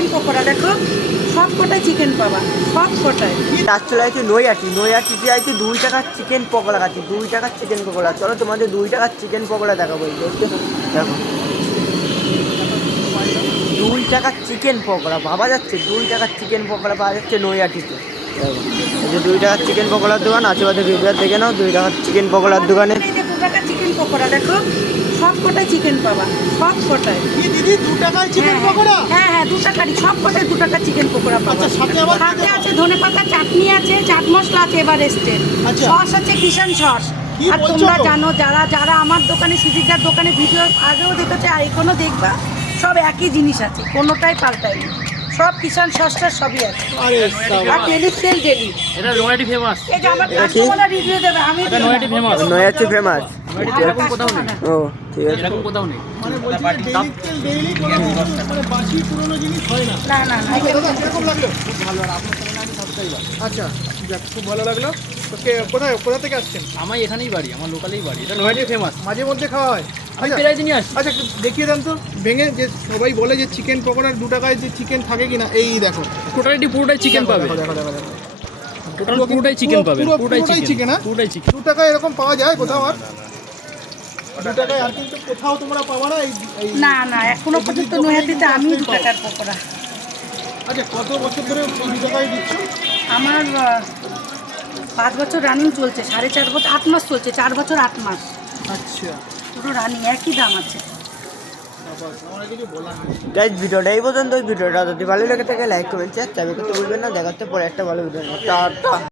Chicken pakora দেখো, সব কটায় চিকেন পাবা, সব কটায়। তার চলে আছে নৈয়াটিতে আছে 2 টাকার চিকেন পকোড়া খাচ্ছি, 2 টাকার চিকেন পকোড়া। চলো তোমাদের 2 টাকার চিকেন পকোড়া দেখাবো। দেখো 2 টাকার চিকেন পকোড়া পাওয়া যাচ্ছে, 2 টাকার চিকেন পকোড়া পাওয়া যাচ্ছে নৈয়াটিতে। দেখো এই যে 2 টাকার চিকেন পকোড়ার দোকান, আশেপাশে ভিডিও দেখে নাও। 2 টাকার চিকেন পকোড়ার দোকানে 2 টাকার চিকেন পকোড়া দেখো, সব কটায় চিকেন পাবা, সব কটায়। কি দিদি 2 টাকায় চিকেন পকোড়া? হ্যাঁ 2 টাকারই, সব কটায় 2 টাকার চিকেন পকোড়া পাবা। আচ্ছা, সাথে আবার সাথে আছে ধনেপাতা চাটনি আছে, চাট মশলা আছে এভারেস্টের, আচ্ছা। সস আছে কিষান সস। কি আর বলছো? তোমরা জানো যারা আমার দোকানে সুজিদার দোকানে ভিডিও আগেও দেখেছে আর এখনো দেখবা, সব একই জিনিস আছে, কোনোটাই পাল্টায়নি। সব কিষান সসটা সবই আছে। আরে আর ডেলি সেল ডেলি। এটা নয়াটি ফেমাস। এই যে আমার এটা কি? কাস্টমাররা রিভিউ দেবে, আমি এটা নয়াটি ফেমাস। নৈয়াটি ফেমাস। এরকম কোথাও নেই, ও ঠিক আছে। এরকম কোথাও নেই। মানে বলছি ডেইলি কোনো কিছু মানে বাসি পুরনো জিনিস হয় না। না আচ্ছা দাদা কিরকম লাগলো? খুব ভালো। আর আপনার চ্যানেলে আমি সাবস্ক্রাইবার। আচ্ছা যাক, খুব ভালো লাগলো। তো কোথা থেকে আসছেন? আমার এখানেই বাড়ি, আমার লোকালেই বাড়ি। এটা নয়াটি ফেমাস। মাঝে মধ্যে খাওয়া হয়? আমি আচ্ছা প্রায় দিনই আসি। আচ্ছা একটু দেখিয়ে দেন তো ভেঙে, যে সবাই বলে যে চিকেন পকোড়ার 2 টাকায় যে চিকেন থাকে কিনা। এই দেখো টোটালি পুরোটাই চিকেন পাবে, দেখো দেখো দেখো দেখো। টোটাল পুরোটাই চিকেন পাবে, পুরোটাই চিকেন, হ্যাঁ? পুরোটাই চিকেন। 2 টাকায় এরকম পাওয়া যায় কোথাও? আর 2 টাকায় আর কিন্তু কোথাও তোমরা পাবা না। এই না এখনো পর্যন্ত নৈহাটিতে আমি 2 টাকার পকোড়া। আচ্ছা, কত বছর ধরে 2 টাকায় দিচ্ছ? আমার 5 বছর রানিং চলছে, 4.5 বছর 8 মাস চলছে, 4 বছর 8 মাস আচ্ছা, পুরো রানিং, একই দাম আছে। আমার কিছু বলার নেই। গাইজ ভিডিওটা এই পর্যন্ত। ভিডিওটা যদি ভালো লেগে থাকে লাইক কমেন্ট শেয়ার করতে ভুলবেন না। দেখা হচ্ছে পরে একটা ভালো ভিডিও। টাটা।